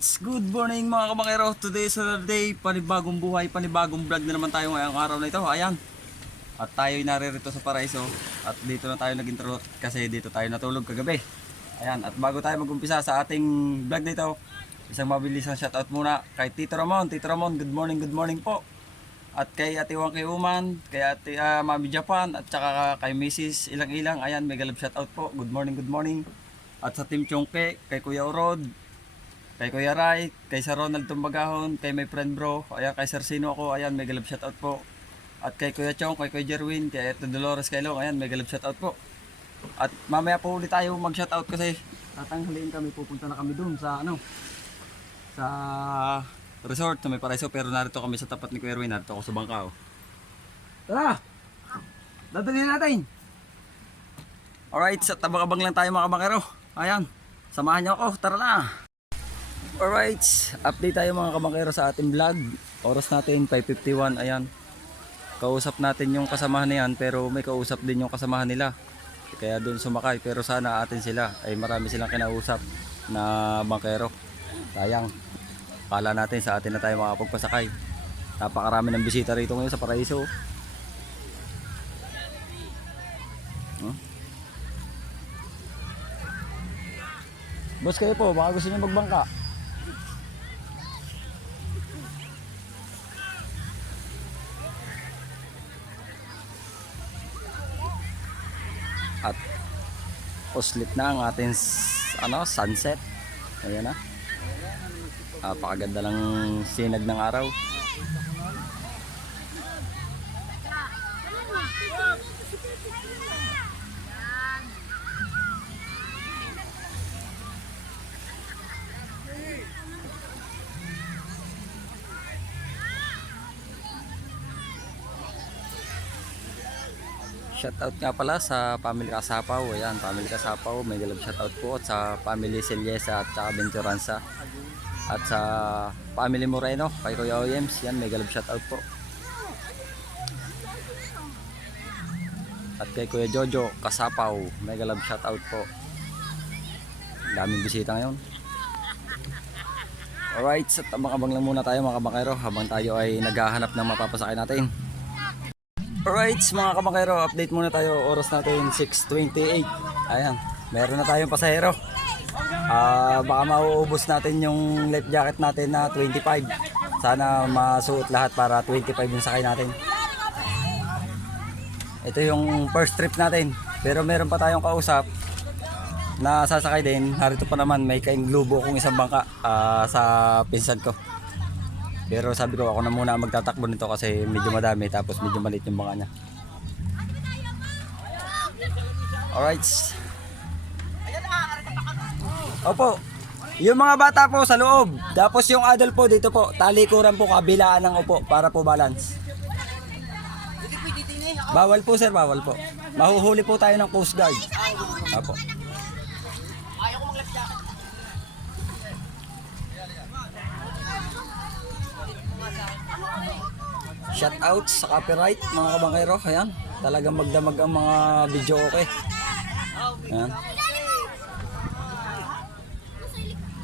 Alright, good morning mga kabangero. Today is Saturday, panibagong buhay, panibagong vlog na naman tayo ngayong araw na ito. Ayan. At tayo'y naririto sa Paraiso. At dito na tayo nag-intro kasi dito tayo natulog kagabi. Ayan, at bago tayo mag-umpisa sa ating vlog na ito, isang mabilisang shoutout muna kay Tito Ramon. Tito Ramon, good morning po. At kay Ate Wangkay Uman, kay Ate Mami Japan, at saka kay Mrs. Ilang-Ilang. Ayan, mega love shoutout po. Good morning. At sa Team Chongke, kay Kuya Urod, kay Kuya Rai, kay Sir Ronald Tumbagahon, kay my friend bro, ayan, kay Sir Sino ako, ayan, mega love shoutout po. At kay Kuya Chong, kay Kuya Jerwin, kay Ate Dolores Kailong, ayan, mega love shoutout po. At mamaya po ulit tayo mag shoutout kasi tatanghaliin kami, pupunta na kami dun sa sa resort sa may Paraiso, pero narito kami sa tapat ni Kuya Erwin, narito ako sa bangka. Tara! Dadalhin natin! Alright, sa tabang-abang lang tayo mga kabangero. Ayan, samahan nyo ako, tara na! Alright, update tayo mga kabangero sa ating vlog. Oras natin 5:51, ayan. Kausap natin yung kasamahan na yan, pero may kausap din yung kasamahan nila. Kaya doon sumakay, pero sana atin sila. Ay marami silang kinausap na bangkero. Sayang, kala natin sa atin na tayo makapagpasakay. Napakarami ng bisita rito ngayon sa Paraiso. Boss, kayo po, baka gusto nyo magbangka. At uslit na ang ating sunset. Ayan na. Napakaganda lang sinag ng araw. Shoutout nga pala sa family Kasapaw. Ayan, family Kasapaw, may galab shoutout po. At sa family Selyesa at saka Venturanza. At sa family Moreno, kay Kuya Oyems, yan, may galab shoutout po. At kay Kuya Jojo Kasapaw, may galab shoutout po. Daming bisita ngayon. Alright, so abang-abang lang muna tayo mga kabangero habang tayo ay naghahanap ng mapapasakay natin. Alright mga kabangero, update muna tayo. Oras natin 6:28. Ayan, meron na tayong pasahero. Baka mauubos natin yung life jacket natin na 25. Sana masuot lahat para 25 yung sakay natin. Ito yung first trip natin, pero meron pa tayong kausap na sasakay din. Harito pa naman, may kainglubo kong isang bangka sa pinsan ko. Pero sabi ko ako na muna magtatakbo nito kasi medyo madami, tapos medyo maliit yung bangka niya. Alright. Opo. Yung mga bata po sa loob. Tapos yung adult po dito po. Talikuran po, kabilaan ng upo para po balance. Bawal po sir, bawal po. Mahuhuli po tayo ng Coast Guard. Opo. Shout out sa copyright mga kabangero. Ayan, talagang magdamag ang mga video, okay. Ayan.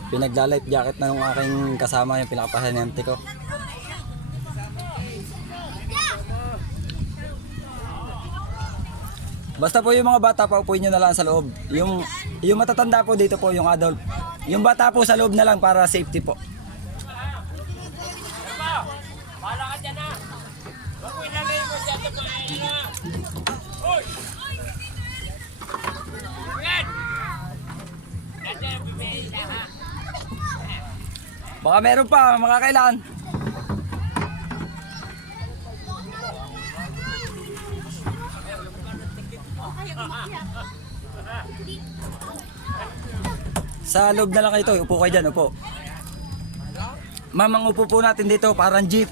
Pinagla-life jacket na ng aking kasama, yung pinakapasanente ko. Basta po yung mga bata pa, upuin nyo na lang sa loob. Yung matatanda po dito po, yung adult. Yung bata po sa loob na lang para safety po. Baka meron pa, makakailan. Sa loob na lang kayo ito, upo kayo dyan, upo. Ma'am, ang upo po natin dito, parang jeep.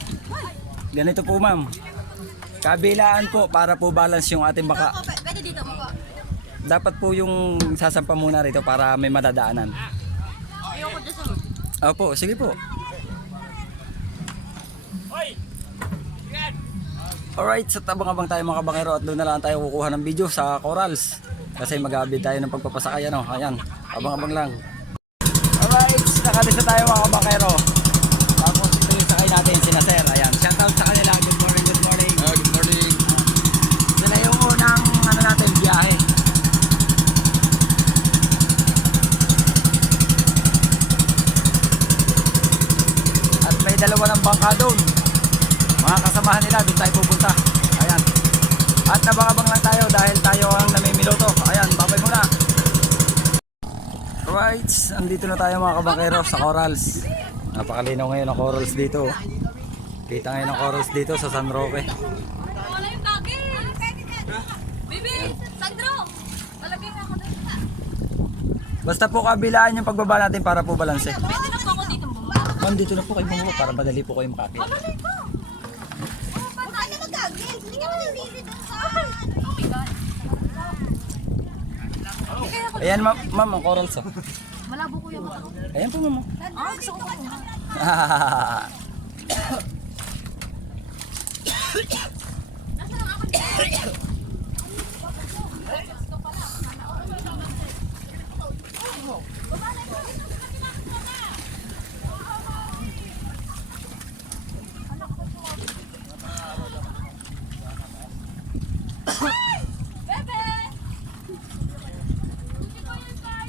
Ganito po ma'am. Kabilaan po, para po balance yung ating baka. Pwede dito mo po. Dapat po yung sasampa muna rito para may madadaanan. Ayoko dyan sa mo. Opo, sige po. Alright, sa tabang-abang tayo mga kabangero at doon na lang tayo kukuha ng video sa Corals. Kasi mag-aabid tayo ng pagpapasakay, ano. Ayan, abang-abang lang. Alright. nakalis na tayo mga kabakero. Tapos ito yung sakay natin, sina Sir. Ayan, shoutout sa kanila. Good morning, good morning. Good morning. Sila yung unang ano natin, biyahe. At may dalawa ng bangka doon. Mga kasamahan nila, doon tayo pupunta. Ayan. At nabangabang lang tayo dahil tayo ang namimiloto. Ayan, babay muna. Right, andito na tayo mga kabangkero sa Corals. Napakalinaw ngayon ang Corals dito. Kita ngayon ang Corals dito sa San Roque. Wala yung kaki. Bibi, Sandro. Talagay nga ako dito. Basta po kabilaan yung pagbaba natin para po balanse. Pwede na po ako dito bumaba. Ma'am, dito na po kayo bumaba para madali po kayo makakit. Malay ko. Huwag ka na magkagi. Hindi ka masisisi doon sa... Oh my God. Kaya ako. Ayan ma'am, ang Corals oh. Malabo ko yung mata. Ayan po ma'am. Ah, gusto ko po. Nasaan ang ako dito? Bebe!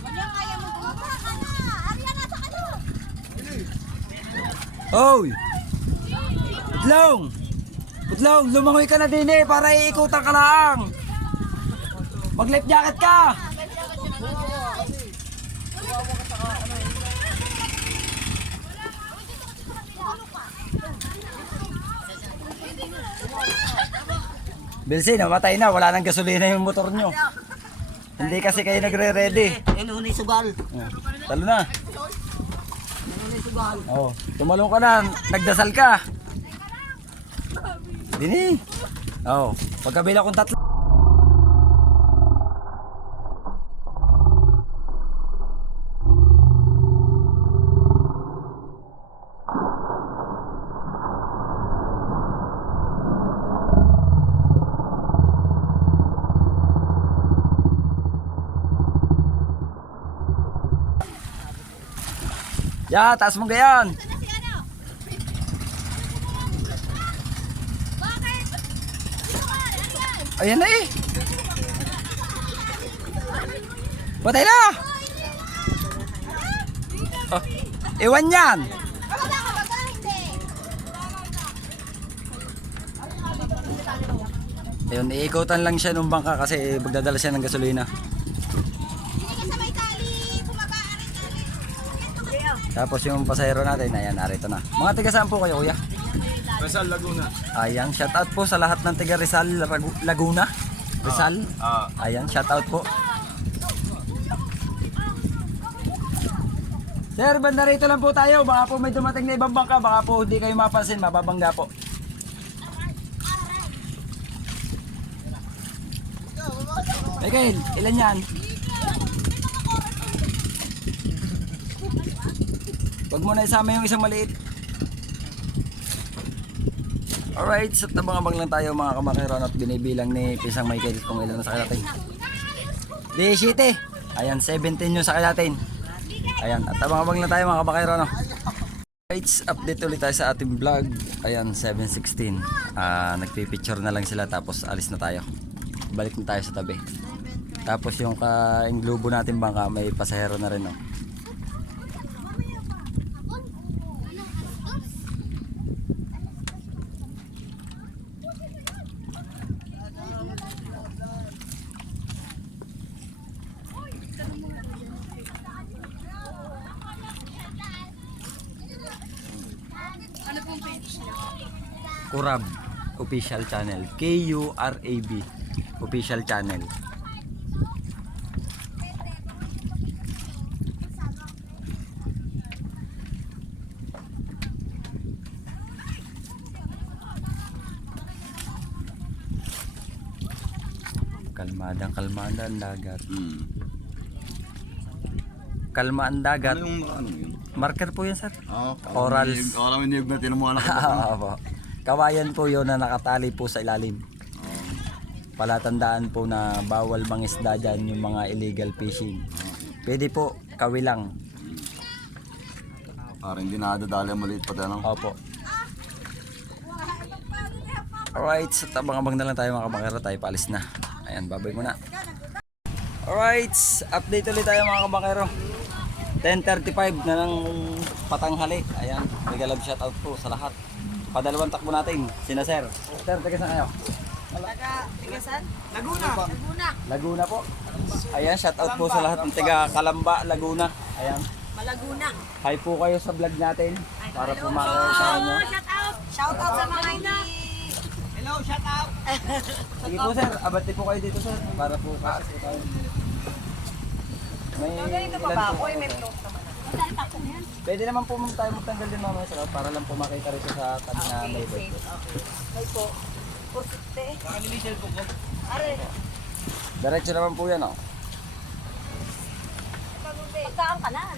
Kanya kaya mo bumaba ka na. Ariana sa kano. Hoy! Putlong! Putlong, lumangoy ka na din eh para iikutan ka lang. Mag-life jacket ka! Bilsi, namatay na. Wala nang gasolina yung motor nyo. Hindi kasi kayo nagre-ready. Inunay sugal. Talo na. Inunay sugal. Oh, tumalong ka na. Nagdasal ka. Dini. Oh, pagkabila kong tatlo. Ya, taas mo gayan. Ayan na eh. Patay na. Oh, iwan yan. Ayun, iikutan lang siya nung bangka kasi magdadala siya ng gasolina. Tapos yung pasahero natin, ayan, narito na. Mga taga saan po kayo, kuya? Rizal, Laguna. Ayan, shoutout po sa lahat ng taga Rizal, Laguna. Rizal. Ayan, shoutout po. Sir, banda rito lang po tayo. Baka po may dumating na ibang bangka. Baka po hindi kayo mapansin, mababangga po. Michael, ilan yan? Huwag mo na isama yung isang maliit. Alright, so tabang-abang lang tayo mga kamakiron at binibilang ni Pisang Michael kung ilan na sakay natin. 17. Ayan, 17 yung sakay natin. Ayan, at tabang-abang lang tayo mga kamakiron. No? Alright, update ulit tayo sa ating vlog. Ayan, 7:16. Nagpipicture na lang sila tapos alis na tayo. Balik na tayo sa tabi. Tapos yung ka-inglubo natin bangka may pasahero na rin. No? Kurab official channel, KURAB official channel. Kalmada ang dagat. Kalma ang dagat. Ano yun? Marker po yan, sir. Corals. Alam mo niyog na tinamuhan ako. Opo. Kawayan po yun na nakatali po sa ilalim. Palatandaan po na bawal mangisda dyan yung mga illegal fishing. Pwede po kawilang. Para hindi nadadali ang maliit pati ano. Opo. Alright, so abang-abang na lang tayo mga kabangero, tayo paalis na. Ayan, babay muna. Alright, update ulit tayo mga kabangero. 10:35 na ng patanghali. Ayan, mega love shoutout po sa lahat. Padalawang takbo natin, sina sir. Sir, taga saan kayo? Tigasan? Laguna po. Ayan, shoutout po sa lahat ng taga Kalamba, Laguna. Ayan. Malaguna. Hi po kayo sa vlog natin para po makakita nyo. Shout out! Shout out sa mga hindi. Hello, shout out. Sige po sir, abati po kayo dito sir para po kasi po tayo. May ilan po kayo? Pwede naman po tayo magtanggal din mamaya sir para lang po makita rin sa tabi na may birthday. May po. Porte. Baka nilisel po ko. Are. Diretso naman po yan oh. Pagkaan ka na.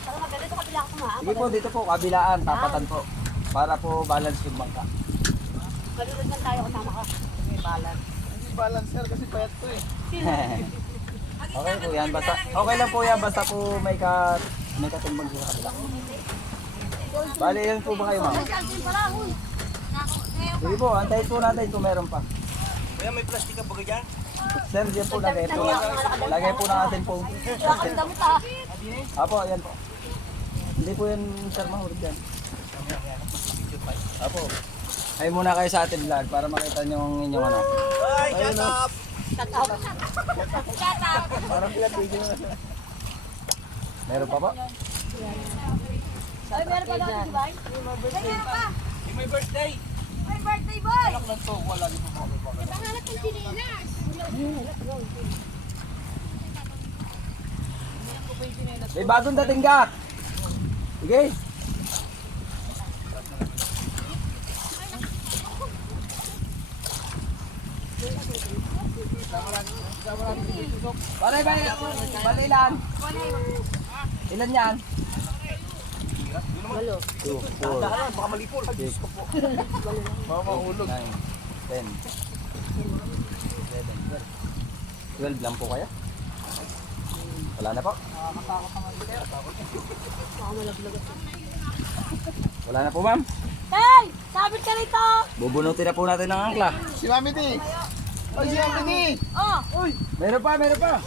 Saka magalit sa kabila ko kumain. Sige po, dito po, kabilaan, tapatan po. Para po balance yung bangka. Malulod man tayo kasama ka. May balance. Hindi balancer kasi payat ko eh. Okay po yan, basta, okay lang po yan, basta po may katimbang sa kabila. Bali, yan po ba kayo ma'am? Sige po, antayin po natin kung meron pa. Kuya, may plastic ka ba dyan? Sir, dyan po, lagay po ng ating phone. Bakit damit ha? Apo, ayan po. Hindi po yan, sir, mahulog yan. Apo. Ay muna kayo sa ating vlog para makita nyo ang inyong ano. Ay, shout out! Shout out. Shout out. Parang pinag-video na siya. Meron pa po? Ay, meron pa daw si Bay? Meron pa. May birthday! May birthday boy! Anak lang to, wala dito po. Pangalat ng sinilas. May bagong dating ka! Sige! Balay, balay ilan? Ilan yan? Walo. 2, 4, Baka malipol. 6, 7, 8, 9, 10, 11, 12 lang po kaya? Wala na po? Wala na po ma'am? Hey! Sabit ka rito! Bubunutin na po natin ng angkla. Si Mami T! Ay, si Mami T! Oh! Uy! Meron pa, meron pa!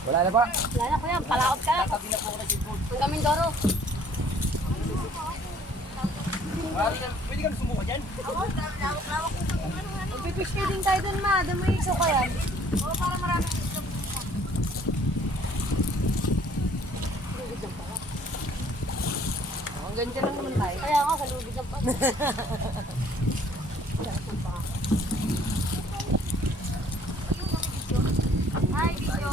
Wala na pa? Wala na ko yan. Palaot ka na. Ang kaming doro. Pwede ka na sumuka dyan? Magpipish feeding tayo dun ma. Doon mo iso ka yan. Oo, para marami. Ang ganda lang naman tayo. Kaya nga, sa lubid ng pag. Hi, video.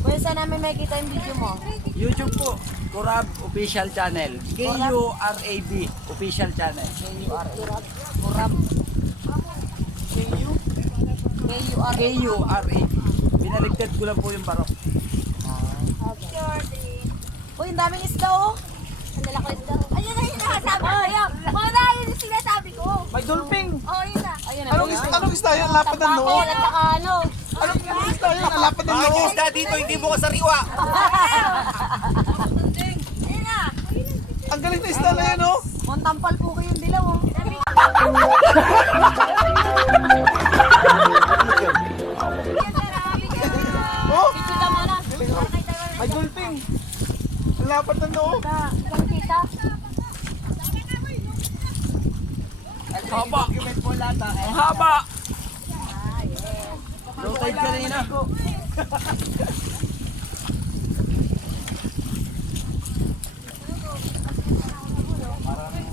Kuya, saan namin makikita yung video mo? YouTube po, Kurab Official Channel. K-U-R-A-B Official Channel. Kurab. K-U-R. K-U-R-A-B. Binaligtad ko lang po yung barok. Uy, ang daming isda oh. Ang dala ko ito. Ayun na yung sinasabi ko. Ayun. Wala yun yung sinasabi ko. May dolphin! Oh, yun na. Ayun na. Anong isda yan? Lapad ng Tapakol noo? at saka ano. Anong isda yan? Lapad ng noo? Isda dito, hindi mo kasariwa! Ayun na. Ang galing na isda na yan, oh! Montampal po kayong dilaw oh. Oh! Picture ka muna. May dolphin! Ang lapad ng noo! Ang kita. Ang haba! Ang haba! Low tide kanina.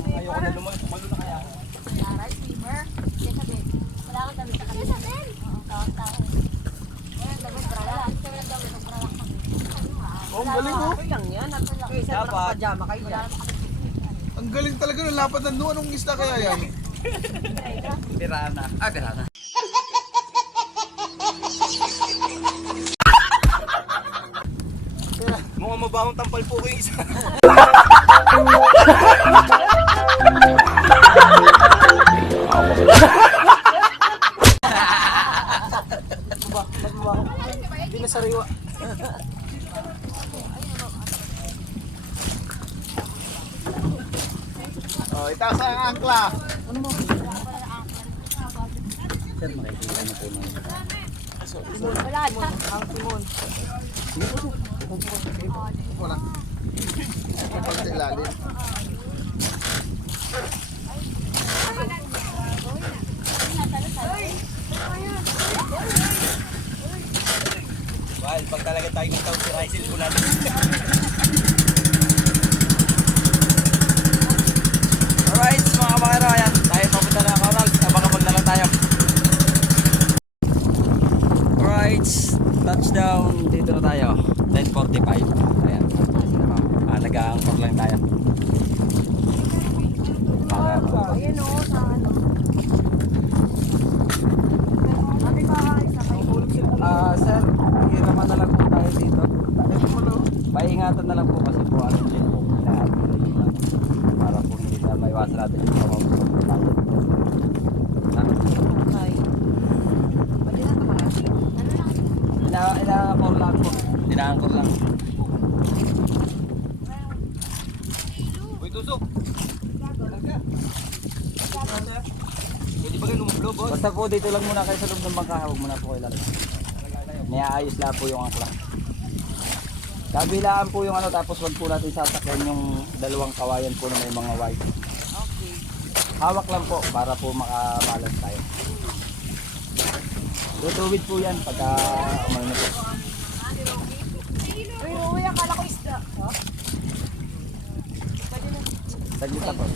Ayoko na lumayo, sumalo na kaya. Aray, swimmer. Yes, sabi. Wala akong damit sa kanila. Yes, sabi. Oo, tao-tao. Ayun, damit, brala. Ito yung damit, brala kami. Oh, ang galing, oh! Okay lang yan. Dapat. Pajama kayo dyan. Ang galing talaga ng lapad ng noo. Anong isda kaya yan? Pirana. Ah, pirana. Mukhang mabahong tampal po ko yung isa. Sir, makikita na po naman. Wala na. Ang timon. Sa ilalim. Well, pag talaga tayo ng tao si Rysel, muna natin. Alright, mga kamakero, ayan. Tayo papunta na Coral. Abang-abang na lang tayo. Alright, touchdown. Dito na tayo. 10:45. Ayan. Nag-aangkor lang tayo. Para Ayan o, sa ano. Sabi ko, sa may sir, hiraman na lang po tayo dito. Paingatan na lang po kasi po ano din po kailangan para po hindi na maiwasan natin yung pamamagitan tayo. Ay. Pwede na ito mga. Ina-angkor lang po. Ina-angkor lang. Uy, tusok. Pwede ba kayo lumublo, boss? Basta po dito lang muna kayo sa loob ng bangka. Huwag muna po kayo lalabas. Niaayos lang po yung angkla. Kabilaan po yung ano, tapos wag po natin sasakyan yung dalawang kawayan po na may mga white. Okay. Hawak lang po para po makabalance tayo. Tutuwid po yan pagka umano na po. Uy, uy, akala ko isda. Saglit na po.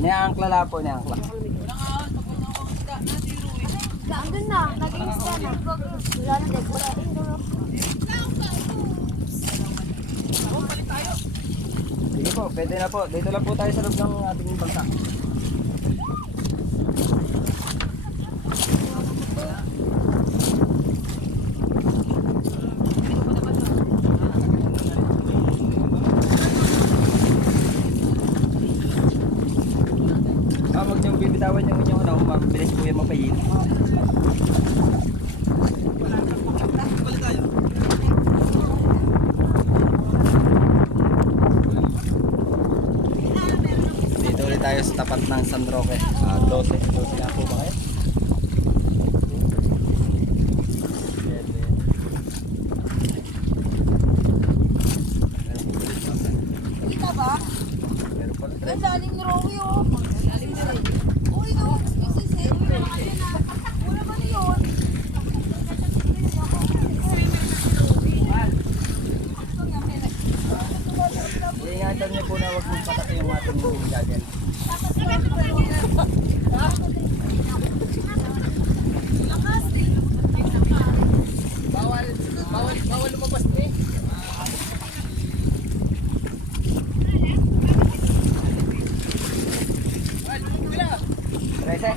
Niangkla lang po, niangkla. Andun na. Naging isa na. Wala na din. Wala din. Sige po, pwede na po. Dito lang po tayo sa loob ng ating bangka. Huwag niyong bibitawan yung inyong ano, mabilis po yung mapayin. Dito ulit tayo sa tapat ng San Roque. 12 na po ba kayo? Kita ba? Meron pala Ang lalim ni Rowie oh. Uy, no. Isisip. Wala ba na yun? Iingatan niyo po na huwag mong patake yung ating gagawin. Bawal lumabas ni. Rese?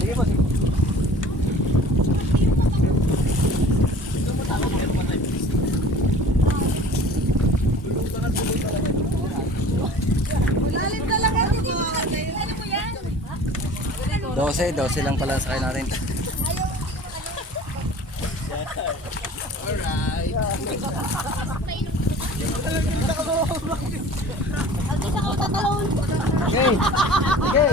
Sige po, sige. Malalim talaga. Hindi mo alam mo yan. 12 lang pala sa kayo natin. Okay. Okay.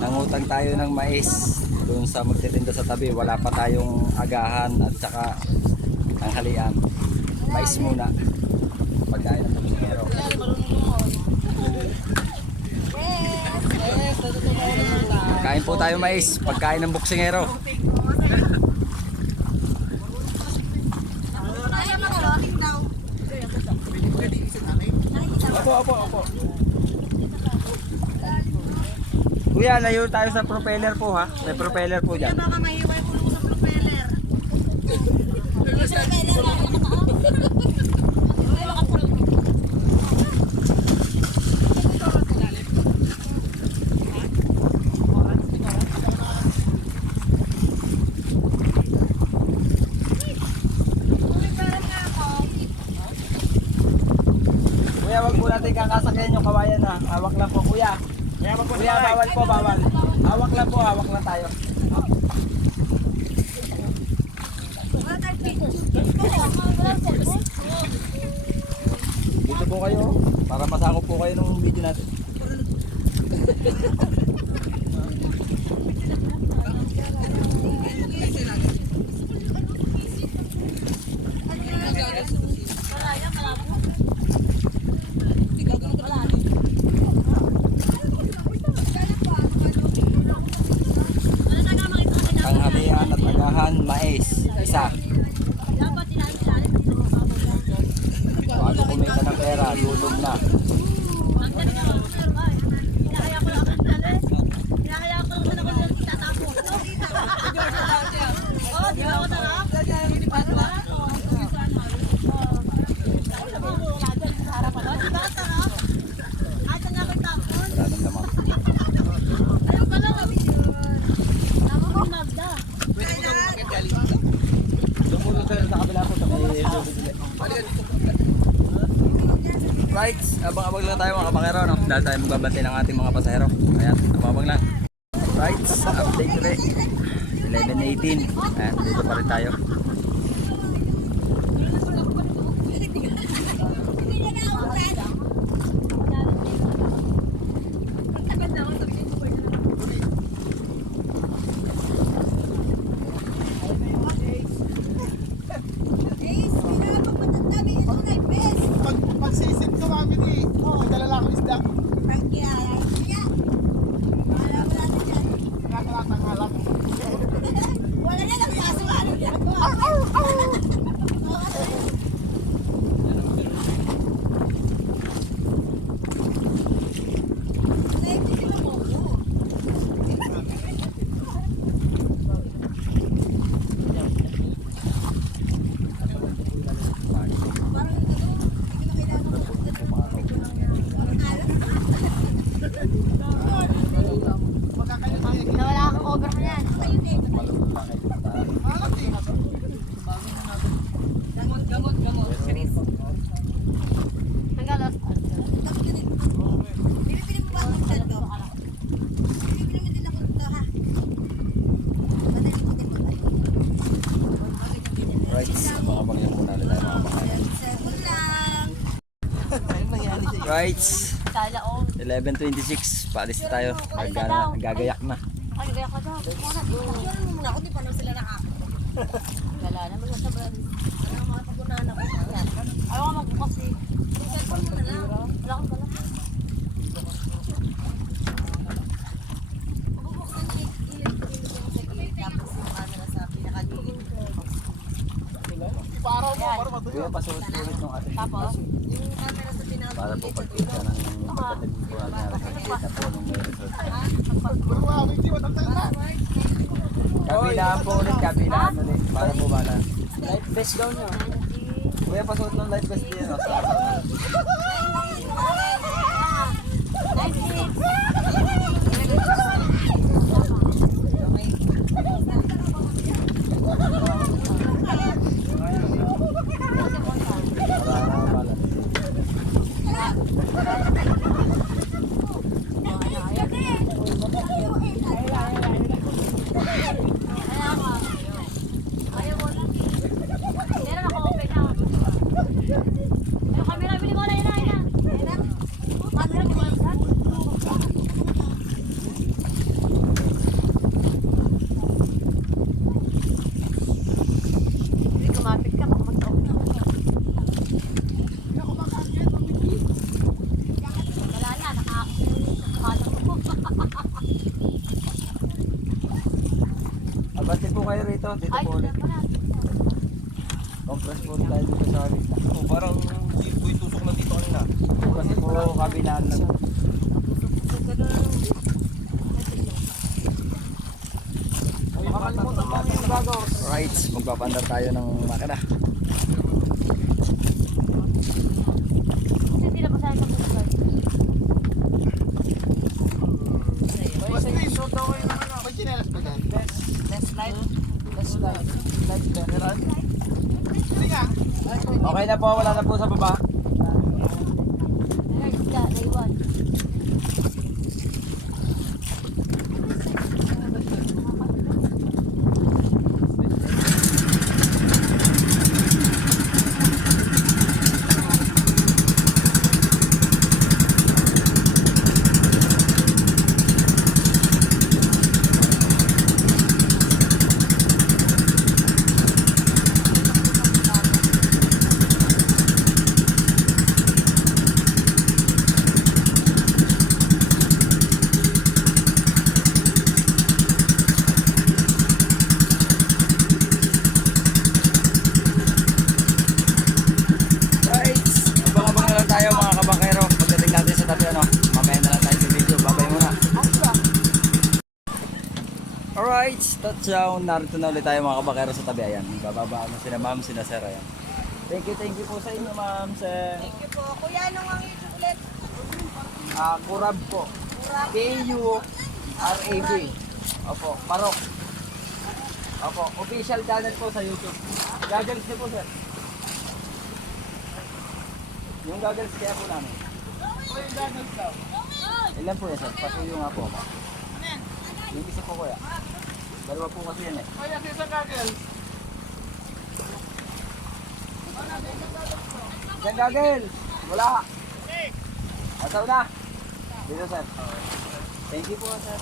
Nangutang tayo ng mais doon sa magtitinda sa tabi. Wala pa tayong agahan at saka tanghalian. Mais muna. Pagkain ng buksingero. Kain po tayo mais. Pagkain ng buksingero. Opo. Kuya, layo tayo sa propeller po ha. May propeller po dyan. Baka mahiway ko sa propeller. Kuya, wag po natin kakasakyan yung kawayan ha. Hawak lang po kuya. Kuya, bawal po, bawal. Hawak lang po, hawak lang tayo. Wala tayong picture. Dito po kayo para masakop po kayo ng video natin. Tanghalian at agahan, mais, isa. Bago kumita ng pera, lulog na. Wala nang lamang. Sumunod tayo sa kabila po sa may right, abang-abang lang tayo mga kapakero, no? Dahil tayo magbabantay ng ating mga pasahero. Ayan, abang-abang lang. Right, update ulit. 11:18. Ayan, dito pa rin tayo. Pagsisit ko mami ni, dala lang ako isda. Nakalatang halak. Wala na lang sasuano niya. Nawala akong cover ko yan. Hanggang last. Pinipili mo ba ang magsaldo? Pinipili mo din ako dito ha. Madali mo din mo tayo. Right, abang-abang lang muna ulit tayo mga kapakero. Lang. Right, Kala ko. 11:26. Paalis na tayo. Gagayak na. Ay, kaya ka daw. Picture mo muna ako, di pa naman sila nakakita. Wala naman sa brand. Ano ang mga kabunan ako? Ayaw ka magbukas eh. Cellphone mo na lang. Wala kang pala. Bubuksan niya yung sa gilid, tapos yung camera sa pinakagilid. Iparaw mo, para matuyo. Kuya, pasulit-sulit yung ating Tapos? Yung camera sa para po pinakagilid sa pagkita dulo. ng kapatid ko na nakakita po nung may result. Pero mami, di matangkal na. Kabilaan po ulit, kabilaan ulit. Para po ba na? Life vest daw nyo. Kuya, pasuot ng life vest din. Ayaw mo lang. Meron ako open na. Yung camera, bili ko na yun na. Camera, bili ko na. Hindi, kumapit ka. Baka mag-off na. Wala na, nakakalang mo. Abante po kayo rito. Dito Ay, po ulit. dito na. Compress po ulit tayo dito sa alit. Oh, parang yung tusok na dito kanina. Kasi po kabilaan lang. Makalimutan mo yung bago. Right, magpapandar tayo ng makina. Kasi hindi na basahin sa puso. Mas piso daw kayo ng ano. May chinelas ba dyan? Less light. Light general. Hindi nga. Okay na po, wala na po sa baba. Nurse ka, naiwan. Alright, touchdown. Narito na ulit tayo mga kabakero sa tabi. Ayan, bababa na sila ma'am, sila sir. Ayan. Thank you po sa inyo ma'am, sir. Thank you po. Kuya, anong ang YouTube ulit? Kurab po. Kurab. Opo, Parok. Opo, official channel po sa YouTube. Goggles niyo po sir. Yung goggles kaya po namin. Yung goggles daw. Ilan po yan sir? Patuyo nga po ako. Yung isa po kuya. Dalawa po kasi yan eh. Kuya, sa goggles. Yan goggles! Wala! Asaw na! Dito sir. Thank you po sir.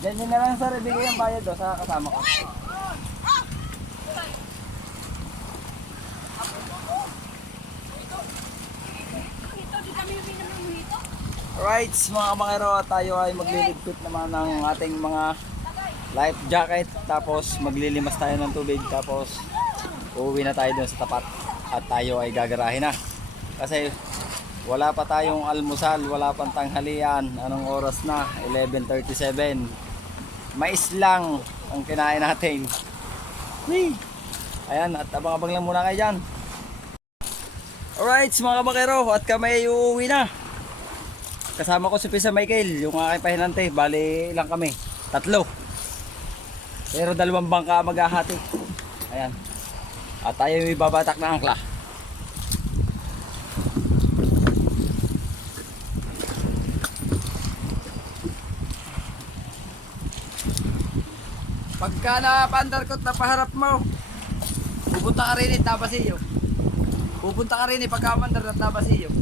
Diyan nyo na lang sir, ibigay ang bayad do sa kasama ko. Alright, mga kamakero, tayo ay magliligpit naman ng ating mga life jacket. Tapos maglilimas tayo ng tubig. Tapos uuwi na tayo dun sa tapat. At tayo ay gagarahin na. Kasi wala pa tayong almusal, wala pang tanghalian. Anong oras na? 11:37. Mais lang ang kinain natin. Whee! Ayan, at abang-abang lang muna kayo dyan. Alright, mga kamakero, at kami ay uuwi na. Kasama ko si Pisa Michael, yung aking pahinante. Bali lang kami, 3. Pero 2 bangka maghahati. Ayan. At tayo may babatak na angkla. Pagka na-undercut na paharap mo, pupunta ka rin Tabasiyo. Pupunta ka rin pagka mandar na Tabasiyo.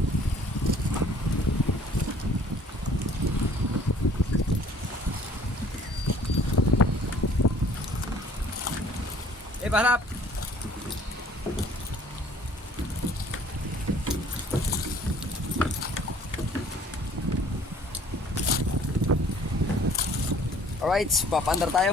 Paharap. Alright, papandar tayo.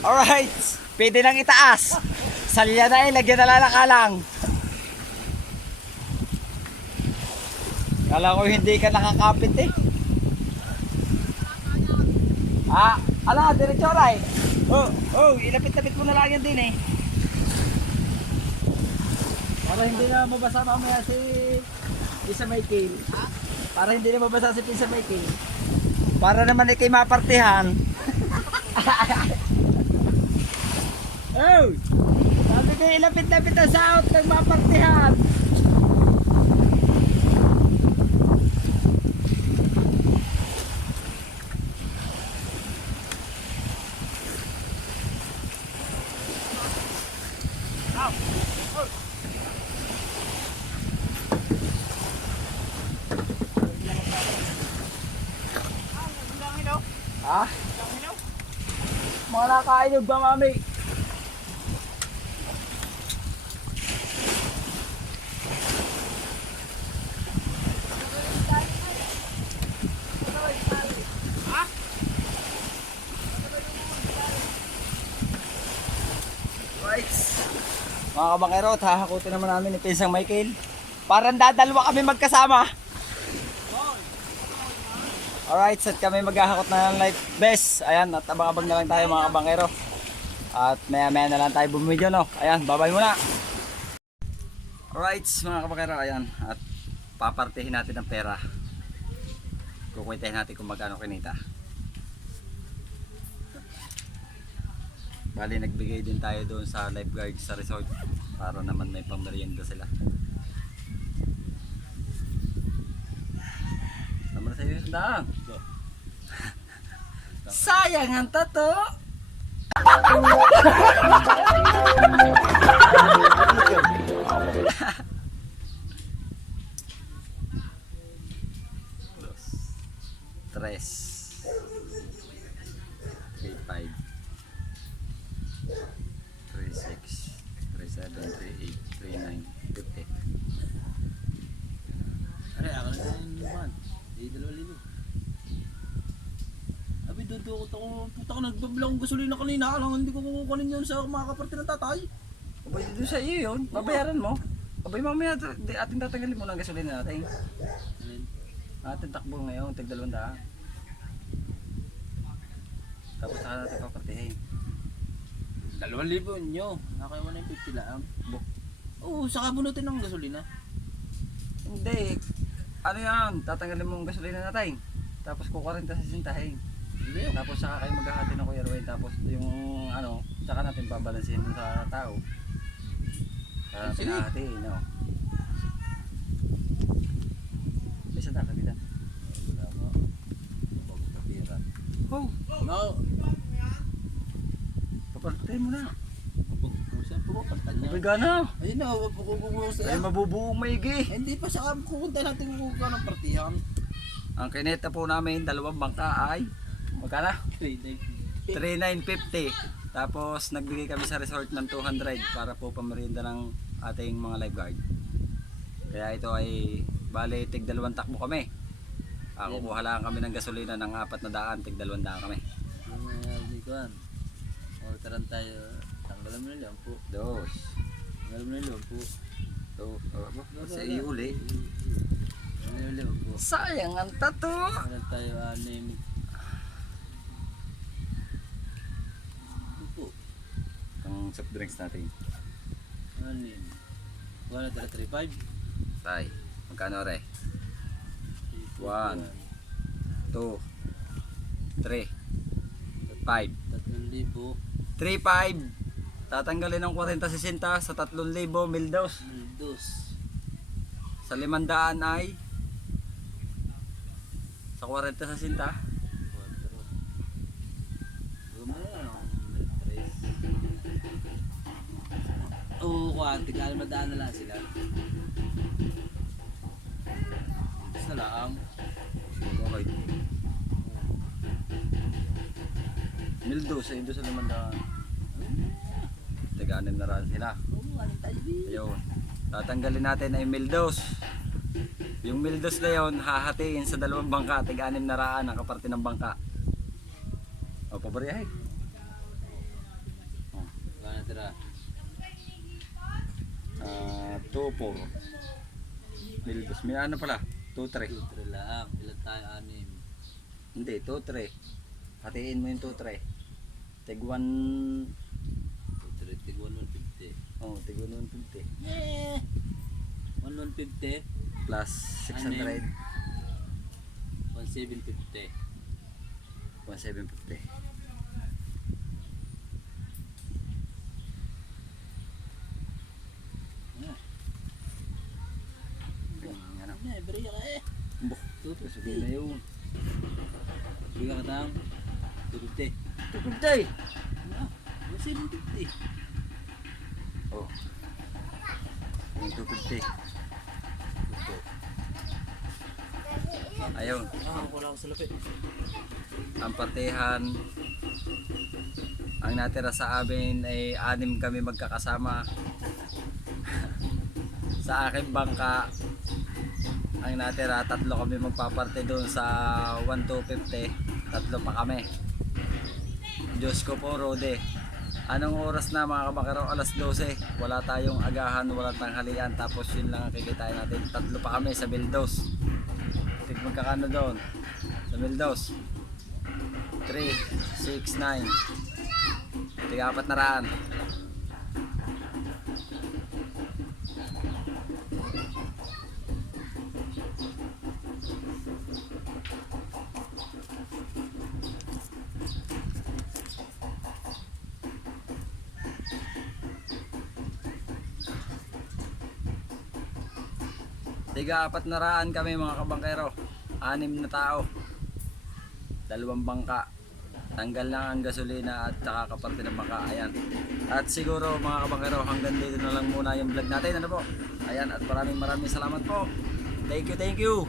Alright, pwede nang itaas. Salya na lagyan na lang. Kala ko hindi ka nakakapit eh. Ala, diretso right. Ilapit-lapit mo na lang yan din eh. Para hindi na mabasa mamaya si Pisa Michael. Para hindi na mabasa si Pisa Michael. Para naman ikay mapartihan. Sabi ko ilapit-lapit ang south ng mapartihan. Mga nakainog ba, mami? Right. Mga kabangero, hahakutin naman namin ni Pinsang Michael. Parang dadalwa kami magkasama. Alright, set kami maghahakot na ng life vest. Ayan, at abang-abang na lang tayo mga kabangero. At maya-maya na lang tayo bumidyo, no? Ayan, babay muna. Alright, mga kabangero, ayan. At papartihin natin ng pera. Kukwentahin natin kung magkano kinita. Bali, nagbigay din tayo doon sa lifeguard sa resort para naman may pamerienda sila. Naman sa iyo yung sandaan. Sayang ang tato. Tres. 3-5. 3-6. 3-7. 3-8. 3-9. 50. Aray, akala na yung liman. Eh, 2,000. Abi, dudukot ako. Puta ka, nagbablong gasolina kanina. Alam, hindi ko kukunin yun sa mga kaparte ng tatay. Abay, doon sa iyo yun. Babayaran mo. Abay, mamaya ating tatanggalin mo ng gasolina natin. Ating takbo ngayon, tig 200. Tapos saka natin papartihin. 2,000 nyo. Nakaya mo na yung 50 lang. Oo, saka bunutin ng gasolina. Hindi. Ano yan? Tatanggalin mo ang gasolina natin. Tapos kukurin sa sintahin. Hindi. Tapos saka kayo maghahati ng Kuya Ruel. Tapos yung ano, saka natin babalansin dun sa tao. Saka natin Sige. hahatiin, no? May sanda ka dito. Wala mo. Pagkapira. Oh, No. papartihin mo na. Pagkukusan po, kantan niya. Mabiga na. Ayun na, Ay pagkukusan. mabubuong maigi. Hindi pa siya kukunta natin kukuha ng partihan. Ang kineta po namin, 2 bangka ay magkano? 3,950. Tapos nagbigay kami sa resort ng 200 para po pamerienda ng ating mga lifeguard. Kaya ito ay bale tig 2 takbo kami. Kukuha lang kami ng gasolina ng 400, tig 200 kami. Hindi ko yan. Orderan tayo. Tanggalan mo na lang po. Dos. Tanggalan mo na lang po. Kasi iuli. Tanggalan mo na lang po. Sayang ang tato. Tanggalan tayo 6. Ito po. Ang soft drinks natin. 6. Wala tala 3,500. Tay, magkano re? 1, 2, 3, 5. 3,000. 3,500. Tatanggalin ng 40-60 sa 3,000 mildos. 2,000. Sa 500 ay sa 40-60. 4. Gumana na. 3. Oo, kuhan. Tigala madaan na lang sila. Basta lang. Okay. Mildos sa Indo sa 500. Taga-6 na rin sila. Oo, ano tayo din. Ayun. Tatanggalin natin ay mildos. Yung mildos na yun, hahatiin sa 2 bangka. Taga-6 na raan ang kaparte ng bangka. O, pabariyahin. Gana tira. 2-4. Mildos. May ano pala? 2-3. 2-3 lang. Ilan tayo? 6. Hindi, 2-3. Hatiin mo yung 2-3. Tig 1. 2-3. Tig 1,150. Oh, tig 150. 1,150. Plus 600. 1,750. 1,750. Ano? Beri ka eh. Buh, sabihin na yun. Beri ka tang. 250. 250. 1,750. Oh. Yung 250. Ayun. Ako lang sa lapit. Ang partihan Ang natira sa amin ay 6 kami magkakasama. Sa aking bangka, ang natira 3 kami magpaparte doon sa 1,250. 3 pa kami. Diyos ko po, Rode. Anong oras na mga kabakero? Alas 12. Wala tayong agahan, walang tanghalian. Tapos yun lang ang kikitain natin. 3 pa kami sa Mildos. Magkakano doon sa Mildos? 3, 6, 9. 400. Tiga-400 kami mga kabangkero. 6 na tao. 2 bangka. Tanggal lang ang gasolina at saka kaparte ng bangka. Ayan. At siguro mga kabangkero, hanggang dito na lang muna yung vlog natin. Ano po? Ayan, at maraming salamat po. Thank you.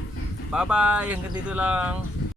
Bye bye. Hanggang dito lang.